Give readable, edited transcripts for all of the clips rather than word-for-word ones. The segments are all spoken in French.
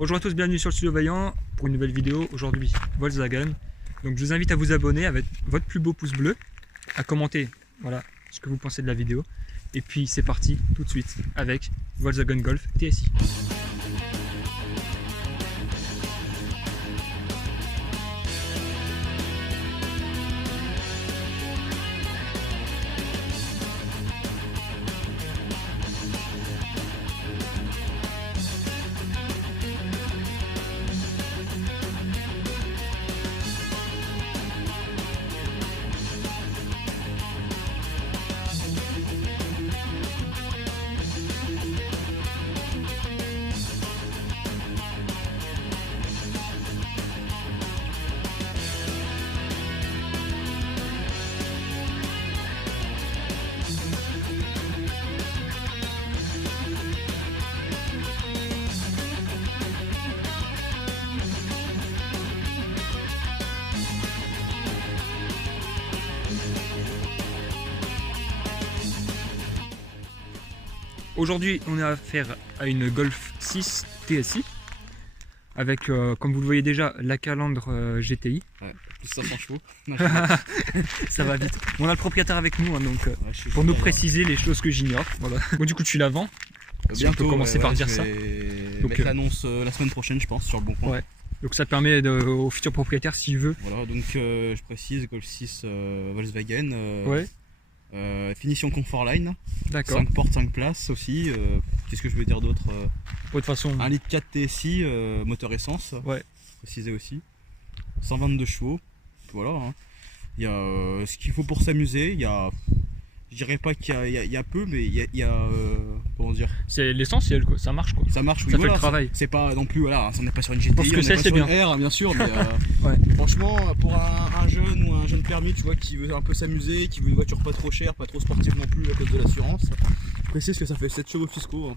Bonjour à tous, bienvenue sur le Studio Vaillant pour une nouvelle vidéo. Aujourd'hui, Volkswagen. Donc je vous invite à vous abonner avec votre plus beau pouce bleu, à commenter voilà, ce que vous pensez de la vidéo. Et puis c'est parti tout de suite avec Volkswagen Golf TSI. Aujourd'hui, on a affaire à une Golf 6 TSI avec, comme vous le voyez déjà, la calandre GTI. Ouais, plus 500 chevaux. Ça va vite. On a le propriétaire avec nous, hein, donc pour nous préciser les choses que j'ignore. Voilà. Bon, du coup, tu la vends. Si on peut commencer par dire ça. Donc l'annonce la semaine prochaine, je pense, sur le bon coin. Ouais. Donc ça permet au futur propriétaire, s'il veut. Voilà, donc je précise, Golf 6 Volkswagen. Ouais. Finition Comfortline, D'accord. 5 portes, 5 places aussi. Qu'est-ce que je veux dire d'autre? De toute façon. 1 litre 4 TSI, moteur essence, Ouais. précisé aussi. 122 chevaux. Voilà. Hein. Il y a ce qu'il faut pour s'amuser. Il y a, je dirais pas qu'il y a peu, mais il y a comment dire? C'est l'essentiel, quoi. Ça marche, quoi. Ça marche, oui, Ça voilà, fait le travail. C'est pas non plus, voilà, on n'est pas sur une GTI, Pour ce que c'est bien. Une R, bien sûr, mais Ouais. franchement, pour un jeune ou un jeune permis, tu vois, qui veut un peu s'amuser, qui veut une voiture pas trop chère, pas trop sportive non plus à cause de l'assurance, je précise que ça fait 7 chevaux fiscaux, hein,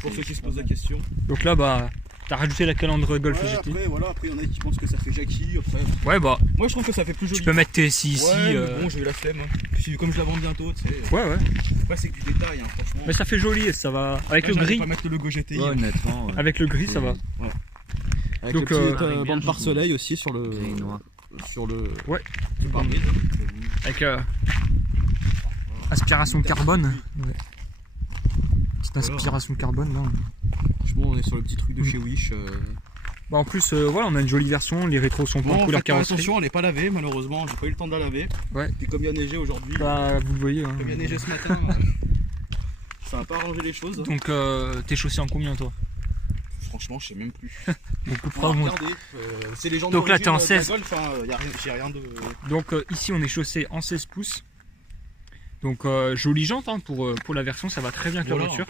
pour ceux qui se posent la question. Donc là, bah, t'as rajouté la calandre Golf Ouais, GTI. après, voilà, après, il y en a qui pensent que ça fait Jackie. Après, Ouais, bah, moi je trouve que ça fait plus joli. tu peux mettre TSI ici. Ouais, mais bon, j'ai eu la flemme. Puis, comme je la vends bientôt, tu sais. Ouais, ouais. Après, c'est que du détail, hein, franchement. Mais ça fait joli et ça va. Avec Là, le gris. pas mettre le logo GTI. Ouais, honnêtement. Ouais. Avec le gris, ça va. Ouais. Avec Donc, le petit bien, bande je par trouve. soleil aussi sur le. Gris et noir. Sur le. Ouais. le pare-brise. Avec aspiration carbone. Ouais. Petite aspiration carbone là. Franchement, on est sur le petit truc de chez Wish. Bah en plus, voilà, on a une jolie version. Les rétros sont pas en Bon, couleur faites pas carrosserie. attention, elle n'est pas lavée malheureusement. J'ai pas eu le temps de la laver. Ouais. Puis comme il y a neigé aujourd'hui, Bah vous le voyez. Hein. comme il y a neigé ce matin, ça va pas arranger les choses. Donc t'es chaussé en combien toi? Franchement, je sais même plus. Beaucoup On va regarder. C'est les gens Donc là, d'origine t'es en de la 16. Golf, hein, j'ai rien de. Donc ici on est chaussé en 16 pouces. Donc jolie jante hein, pour la version, ça va très bien avec la Voilà, voiture.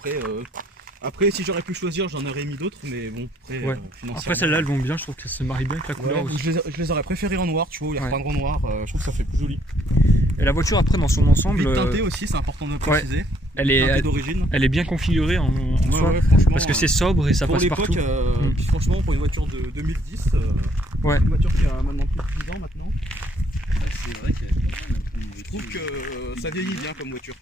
après, si j'aurais pu choisir, j'en aurais mis d'autres, mais bon, après, Ouais. Après celle-là elles vont bien, je trouve que ça se marie bien avec la couleur ouais, aussi. je les aurais préférées en noir, tu vois, ou les Ouais. repeindre en noir, je trouve que ça fait plus joli. Et la voiture après dans son ensemble, Vite teintée aussi, c'est important de le préciser. elle Teintée est d'origine. bien configurée en soi. Ouais, franchement. Parce que c'est sobre et ça pour passe l'époque, partout. puis franchement, pour une voiture de 2010, Ouais. une voiture qui a maintenant plus de 10 ans maintenant, C'est vrai qu'il y a quand même je trouve que ça vieillit bien comme voiture.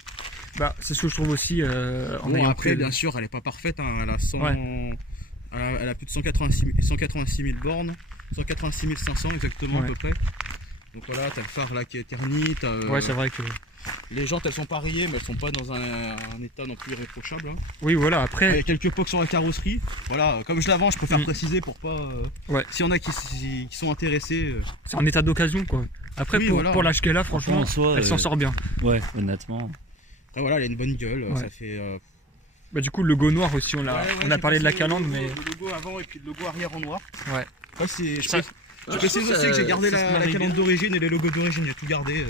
Bah c'est ce que je trouve aussi en Bon, ayant après, pris- bien sûr, elle est pas parfaite, hein, elle a 100, Ouais. elle a plus de 186 000 bornes, 186 500 exactement Ouais. à peu près. Donc voilà, t'as le phare là qui est terni, Ouais c'est vrai que. les jantes elles sont pas rayées, mais elles sont pas dans un état non plus irréprochable. Hein. Oui voilà Il y après. a quelques pocs sur la carrosserie. Voilà, comme je la vends, je préfère Mm. préciser pour pas. Ouais. S'il y en a qui sont intéressés. C'est en état d'occasion quoi. Après Oui, pour, voilà. pour l'âge qu'elle a franchement, En soi, elle s'en sort bien. Ouais, honnêtement. Après voilà, elle a une bonne gueule, Ouais. ça fait. Bah du coup le logo noir aussi on a, Ouais, on a j'ai parlé de la pensé au calandre logo- mais. Le logo avant et puis le logo arrière en noir. Ouais. Ouais, c'est. Ça- Je précise aussi que j'ai gardé la calandre d'origine et les logos d'origine, j'ai tout gardé.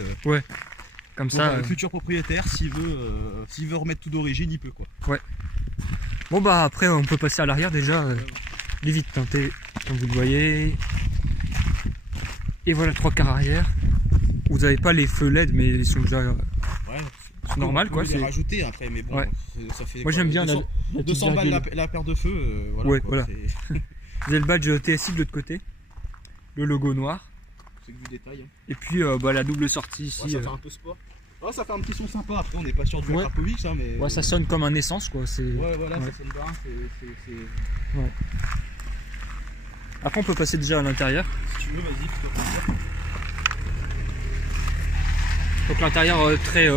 Comme Pour ça. le futur propriétaire, s'il veut remettre tout d'origine, il peut quoi. Bon bah après on peut passer à l'arrière déjà. Les vitres teintées comme vous le voyez. Et voilà 3 quarts arrière. Vous n'avez pas les feux LED mais ils sont déjà. Ouais, C'est normal, on peut quoi, les c'est- rajouter après, mais bon, Ouais. ça fait. Moi quoi, j'aime bien 200, la 200 balles la paire de feu. Voilà, Ouais, quoi, voilà. c'est- Vous avez le badge TSI de l'autre côté. Le logo noir. C'est que du détail. Hein. Et puis bah, la double sortie ici. Ouais, ça fait un peu sport. Ah, ça fait un petit son sympa. Après, on n'est pas sûr du Ouais. Krapovic, hein, mais. Ouais, ça sonne comme un essence quoi. C'est. Ouais, voilà, Ouais. ça sonne bien. Après on peut passer déjà à l'intérieur. Si tu veux, vas-y, tu peux revenir. Donc l'intérieur très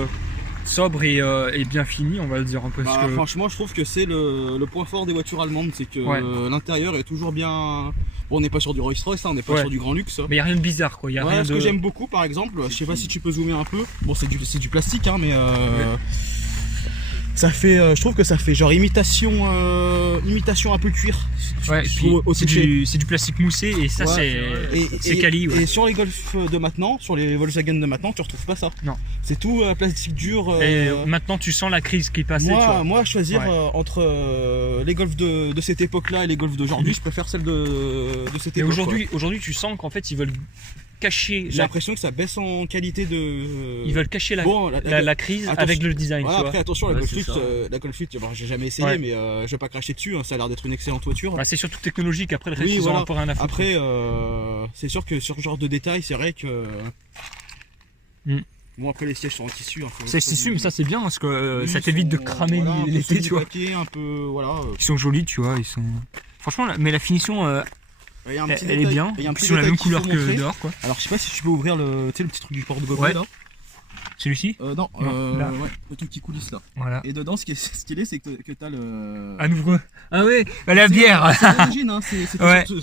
sobre et bien fini, on va le dire un peu. Bah, franchement, je trouve que c'est le point fort des voitures allemandes, c'est que l'intérieur est toujours bien. Bon, on n'est pas sur du Rolls-Royce, on n'est pas sur du grand luxe. Mais il n'y a rien de bizarre, quoi. Y a rien ce que j'aime beaucoup, par exemple, je sais pas si tu peux zoomer un peu. Bon, c'est du plastique, hein, mais ça fait, je trouve que ça fait genre imitation un peu cuir. Ouais, c'est du plastique moussé et ça c'est quali. Ouais. Et sur les Golf de maintenant, sur les Volkswagen de maintenant, tu retrouves pas ça. Non. C'est tout plastique dur. Et maintenant tu sens la crise qui est passée. Moi choisir entre les Golf de cette époque-là et les Golf d'aujourd'hui, je préfère celle de cette époque. Et aujourd'hui tu sens qu'en fait ils veulent cacher. J'ai l'impression que ça baisse en qualité de. Ils veulent cacher la crise avec le design. Voilà, tu vois. après attention, la Golf 8, j'ai jamais essayé, mais je vais pas cracher dessus. Hein, ça a l'air d'être une excellente voiture. Bah, c'est surtout technologique. Après le reste, ils ont un peu rien à foutre. Après, c'est sûr que sur ce genre de détails, c'est vrai que. Bon, après les sièges sont en tissu. Hein, c'est tissu, mais ça c'est bien parce que ça t'évite de cramer l'été, tu vois. Un peu, voilà. Ils sont jolis, tu vois. Ils sont. Franchement, mais la finition. Elle est bien, ils sont la même couleur que dehors, quoi. Alors je sais pas si tu peux ouvrir le petit truc du porte-gobelet là. Celui-ci Non, le truc qui coulisse là. Voilà. Et dedans, ce qui est stylé, c'est que t'as le. Un ouvre. Ah oui, la bière. C'est l'origine, hein, c'est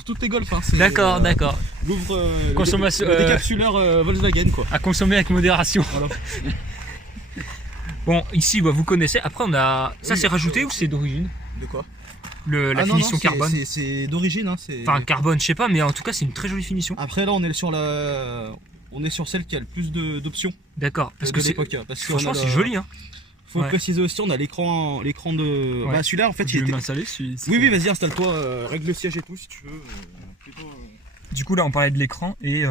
toutes tes Golf. Hein, d'accord. L'ouvre. Consommation. Le décapsuleur Volkswagen, quoi. À consommer avec modération. Voilà. Bon, ici, vous connaissez. Après, on a. Ça, c'est rajouté ou c'est d'origine? De quoi? La finition carbone. C'est d'origine, hein. Enfin, carbone, je sais pas, mais en tout cas, c'est une très jolie finition. Après, là, on est sur celle qui a le plus d'options. D'accord. Parce que franchement, c'est joli, hein. Faut préciser aussi, on a l'écran de. Bah, celui-là, en fait, il m'installer. Oui, vas-y, installe-toi, règle le siège et tout, si tu veux. Du coup, là, on parlait de l'écran et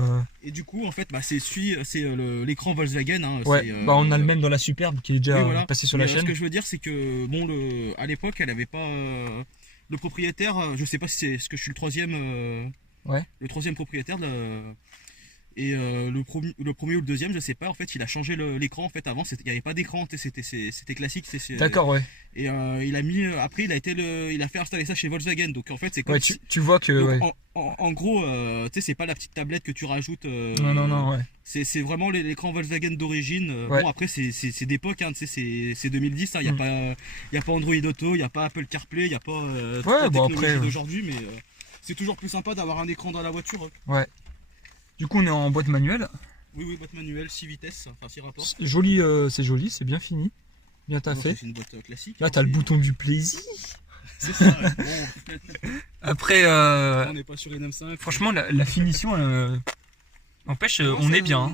du coup, en fait, bah, c'est l'écran Volkswagen. Hein, on a le même dans la Superbe qui est déjà passé sur la chaîne. Ce que je veux dire, c'est que bon, à l'époque, elle avait pas. Le propriétaire, je sais pas si c'est ce que je suis le troisième propriétaire et le premier ou le deuxième, je sais pas. En fait, il a changé l'écran. En fait, avant, il n'y avait pas d'écran, c'était classique. D'accord, ouais. Et il a mis après, il a fait installer ça chez Volkswagen. Donc en fait, c'est comme ouais, tu vois que en gros, tu sais, c'est pas la petite tablette que tu rajoutes. Non, ouais. C'est vraiment l'écran Volkswagen d'origine. Bon, après, c'est d'époque, hein, c'est 2010. Il n'y a pas Android Auto, il n'y a pas Apple CarPlay, il n'y a pas toute la technologie d'aujourd'hui, mais c'est toujours plus sympa d'avoir un écran dans la voiture. Ouais. Du coup, on est en boîte manuelle. Oui, boîte manuelle, 6 vitesses, enfin 6 rapports. Joli, c'est joli, c'est bien fini. Bien taffé. C'est une boîte classique. Là, t'as le bouton du plaisir. C'est ça, ouais. Bon. Après, on n'est pas sur une M5. Franchement, la finition, n'empêche, on est bien.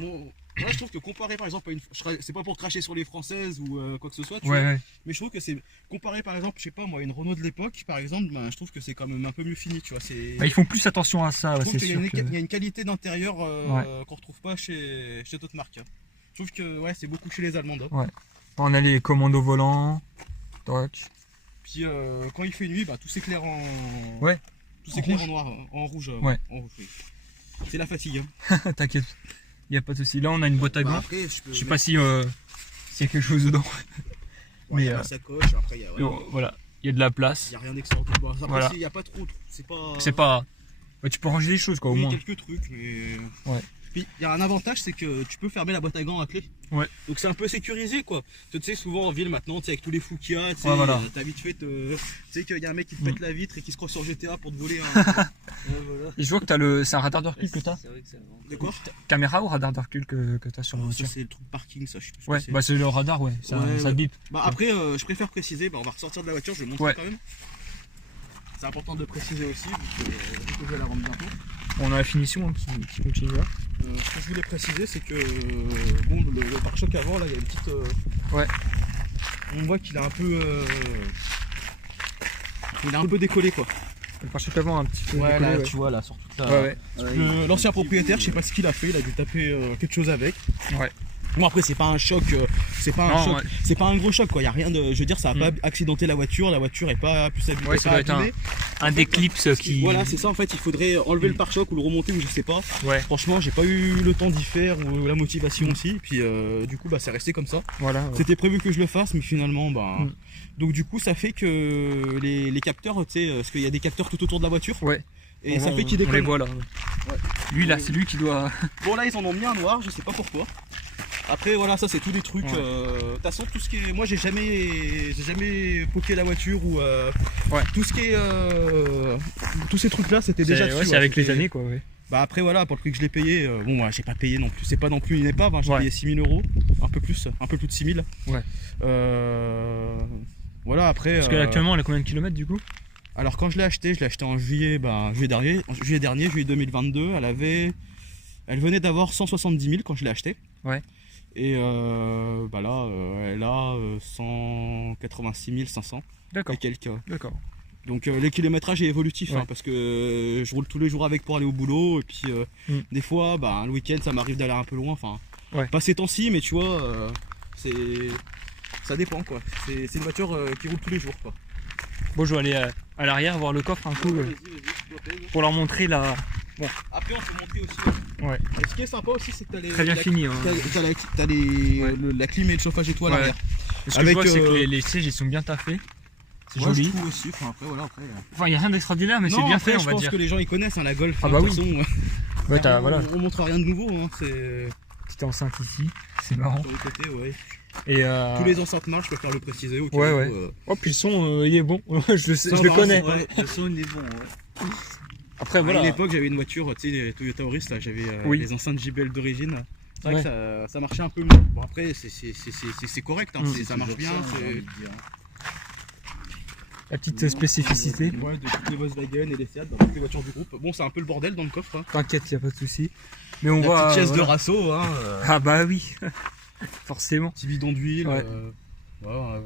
Moi, je trouve que comparé par exemple à c'est pas pour cracher sur les françaises ou quoi que ce soit, ouais. Mais je trouve que c'est comparé par exemple, je sais pas moi, une Renault de l'époque par exemple, je trouve que c'est quand même un peu mieux fini, tu vois. Ils font plus attention à ça, c'est sûr. Il y a une qualité d'intérieur qu'on retrouve pas chez d'autres marques. Je trouve que c'est beaucoup chez les Allemandes. Ouais. On a les commandes au volant. Puis quand il fait nuit, tout s'éclaire tout s'éclaire en noir, en rouge. Ouais. En rouge, oui. C'est la fatigue. T'inquiète. Il n'y a pas de souci. Là, on a une boîte à gants. Je sais pas si s'il y a quelque chose dedans. Mais il y a la sacoche. Après, voilà, il y a de la place. Il n'y a rien d'extraordinaire. Après, il n'y a pas trop. C'est pas. Tu peux ranger les choses, quoi, au moins. Quelques trucs, mais. Ouais. Puis il y a un avantage, c'est que tu peux fermer la boîte à gants à clé. Ouais. Donc c'est un peu sécurisé, quoi. Tu sais, souvent en ville maintenant, avec tous les fous qu'il y a, t'as vite fait tu sais qu'il y a un mec qui te pète la vitre et qui se croit sur GTA pour te voler voilà. Et je vois que c'est un radar de recul que t'as. De quoi? Caméra ou radar de recul que t'as sur la voiture? Ça c'est le truc parking, ça je sais plus. Ouais, c'est le radar, ça bip. Après, je préfère préciser, on va ressortir de la voiture, je vais montrer quand même. C'est important de le préciser aussi, vu que je vais la rendre bientôt. On a la finition qui continue là. Ce que je voulais préciser, c'est que le pare-choc avant, là, il y a une petite. On voit qu'il a un peu. Il a un peu décollé, quoi. Le pare-choc avant un petit peu décollé, là, tu vois, là, sur toute la. L'ancien propriétaire, je sais pas ce qu'il a fait, il a dû taper quelque chose avec. Ouais. Bon, après c'est pas un choc, c'est pas un gros choc, quoi. Il y a rien de, je veux dire, ça a pas accidenté la voiture est pas plus abîmée. Ouais, ça doit être un déclipse qui. Voilà, c'est ça. En fait, il faudrait enlever le pare-choc ou le remonter ou je sais pas. Ouais. Franchement, j'ai pas eu le temps d'y faire ou la motivation aussi. Puis du coup, c'est resté comme ça. Voilà. C'était prévu que je le fasse, mais finalement, donc du coup, ça fait que les capteurs, tu sais, parce qu'il y a des capteurs tout autour de la voiture. Ouais. Et ça fait qu'il déconne. On les voit là. Ouais. Lui là, c'est lui qui doit... Bon là ils en ont mis un noir, je sais pas pourquoi. Après voilà, ça c'est tous des trucs. De toute façon tout ce qui est... Moi j'ai jamais poké la voiture ou tout ce qui est... tous ces trucs là c'était déjà dessus. Ouais, c'est avec les années quoi. Ouais. Bah après voilà, pour le prix que je l'ai payé, bon moi j'ai pas payé non plus, c'est pas non plus une épave, hein, j'ai payé 6 000 €, un peu plus de 6 000. Ouais. Voilà après... Parce qu'actuellement elle a combien de kilomètres du coup? Alors quand je l'ai acheté en juillet, juillet dernier, juillet 2022, elle venait d'avoir 170 000 quand je l'ai acheté. Ouais. Et bah là, elle a 186 500. D'accord. Et quelques. D'accord. Donc le kilométrage est évolutif, ouais. Hein, parce que je roule tous les jours avec pour aller au boulot. Et puis des fois, bah, le week-end, ça m'arrive d'aller un peu loin. Enfin, pas ces temps-ci, mais tu vois, ça dépend quoi. C'est une voiture qui roule tous les jours quoi. Bon, je vais aller à l'arrière voir le coffre un coup vas-y, pour leur montrer la... Bon. Après on peut montrer aussi. Ouais. Et ce qui est sympa aussi c'est que t'as les... Très bien fini. Hein. T'as la clim et le chauffage et tout à l'arrière. Ce que je vois c'est que les sièges ils sont bien taffés. C'est joli. Je trouve aussi. Enfin après voilà après. Enfin il n'y a rien d'extraordinaire mais c'est bien fait on va dire. Je pense que les gens ils connaissent hein, la Golf. Ah bah oui. Ouais, voilà. On montre rien de nouveau. Hein, petite enceinte ici. C'est marrant. Sur le côté ouais. Et tous les enceintes marches, je préfère le préciser. Ouais. Oh puis le son il est bon. je le connais. Ouais, le son il est bon ouais. Après voilà. À l'époque j'avais une voiture, tu sais, les Toyota Auris là, j'avais les enceintes JBL d'origine. C'est vrai que ça marchait un peu mieux. Bon après c'est correct, hein, ça marche bien. La petite spécificité. Ouais, de toutes les Volkswagen et les Seat, dans toutes les voitures du groupe. Bon c'est un peu le bordel dans le coffre. Hein. T'inquiète, y a pas de souci. Mais on la voit. Petite pièce de Rasso. Hein, Ah bah oui. Forcément. Petit bidon d'huile. Bon,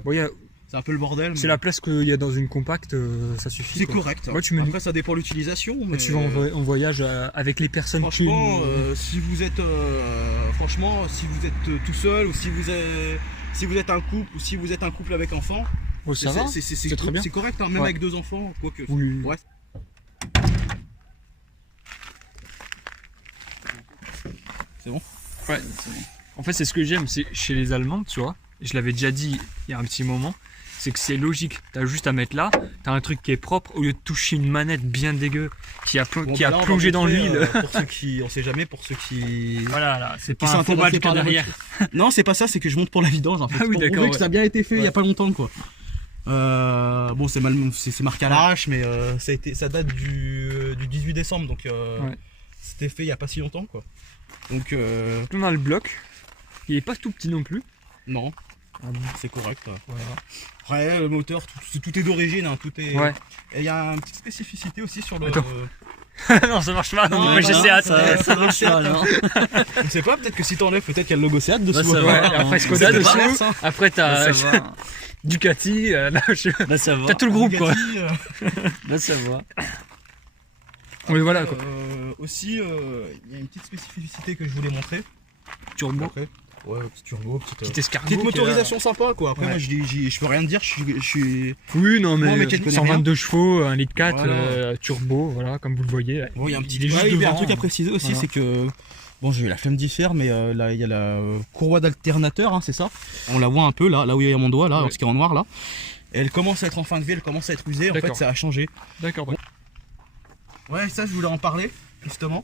c'est un peu le bordel. C'est la place qu'il y a dans une compacte, ça suffit. C'est correct. Ouais, après ça dépend de l'utilisation. Mais... Tu vas en voyage avec les personnes. Franchement, si vous êtes tout seul ou si vous êtes un couple ou si vous êtes un couple avec enfants, c'est très bien. C'est correct, hein, même avec 2 enfants, quoique. Oui. Ouais. C'est bon. Ouais, c'est bon. En fait, c'est ce que j'aime, c'est chez les Allemands, tu vois. Je l'avais déjà dit il y a un petit moment. C'est que c'est logique. T'as juste à mettre là. T'as un truc qui est propre au lieu de toucher une manette bien dégueu qui a plongé dans l'huile. Pour ceux qui, on sait jamais, pour ceux qui. Voilà, là, c'est pas un faux badge qu'il y a derrière. Non, c'est pas ça. C'est que je monte pour la vidange. En fait. Ah oui, d'accord. Ouais. Que ça a bien été fait il y a pas longtemps, quoi. Bon, c'est marqué à l'arrache, mais ça date du 18 décembre, donc c'était fait il y a pas si longtemps, quoi. Donc. On a le bloc. Il est pas tout petit non plus. Non. C'est correct. Voilà. Après, le moteur, tout est d'origine, hein, tout est. Ouais. Et il y a une petite spécificité aussi sur le. Non, ça marche pas. Non, j'ai Seat. Ça marche pas, non. On sait pas, peut-être que si t'enlèves, peut-être qu'il y a le logo Seat dessous. Après Skoda dessous. Après t'as Ducati. Là, t'as tout le groupe, quoi. Là, ça va. Oui, voilà, quoi. Aussi, il y a une petite spécificité que je voulais montrer. Turbo. Après. Ouais, petit turbo, petite motorisation sympa quoi. Après moi je peux rien te dire, je suis. Oui non mais mécanique, 122 chevaux, 1,4 litre, turbo, voilà comme vous le voyez. Bon il y a un petit un truc à préciser aussi, c'est que bon j'ai eu la flemme d'y faire, mais là il y a la courroie d'alternateur, hein, c'est ça. On la voit un peu là où il y a mon doigt là, ce qui est en noir là. Et elle commence à être en fin de vie, elle commence à être usée. En fait ça a changé. D'accord. Ouais ça je voulais en parler justement.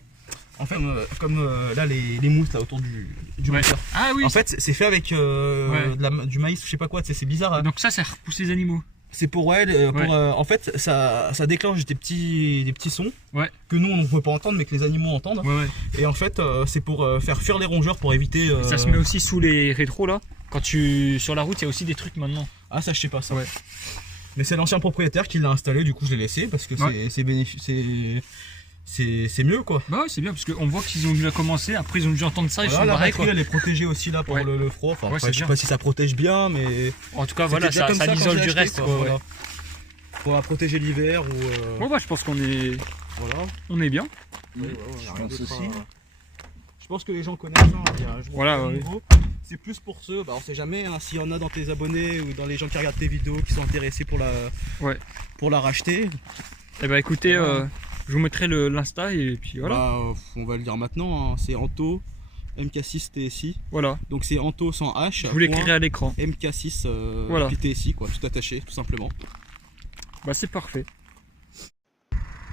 En fait, comme là les mousses là autour du moteur. Ah oui. En fait, c'est fait avec du maïs, je sais pas quoi. C'est bizarre. Hein. Donc ça repousse les animaux. C'est pour en fait, ça déclenche des petits sons que nous on ne peut pas entendre, mais que les animaux entendent. Et en fait, c'est pour faire fuir les rongeurs, pour éviter. Ça se met aussi sous les rétros là. Quand sur la route, il y a aussi des trucs maintenant. Ah ça, je sais pas ça. Ouais. Mais c'est l'ancien propriétaire qui l'a installé. Du coup, je l'ai laissé parce que c'est mieux quoi. Bah ouais, c'est bien parce qu'on voit qu'ils ont déjà commencé, après ils ont dû entendre ça, ils sont la barrés batterie elle est protégée aussi là pour le froid. Enfin, je sais pas si ça protège bien, mais. En tout cas voilà, ça l'isole du reste quoi. Voilà. Pour protéger l'hiver ou. Bon bah je pense qu'on est. Voilà. On est bien. Je pense aussi. Je pense que les gens connaissent ça. Voilà. C'est plus pour ceux, on sait jamais hein, s'il y en a dans tes abonnés ou dans les gens qui regardent tes vidéos qui sont intéressés pour la racheter. Et bah écoutez. Je vous mettrai l'insta et puis voilà. On va le dire maintenant, hein. C'est Anto MK6 TSI. Voilà. Donc c'est Anto sans H. Je vous l'écrirai à l'écran. MK6 puis TSI quoi, tout attaché, tout simplement. Bah c'est parfait.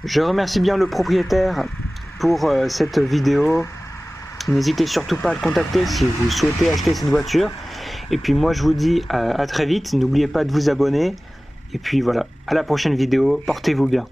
Je remercie bien le propriétaire pour cette vidéo. N'hésitez surtout pas à le contacter si vous souhaitez acheter cette voiture. Et puis moi je vous dis à très vite, n'oubliez pas de vous abonner. Et puis voilà, à la prochaine vidéo, portez-vous bien.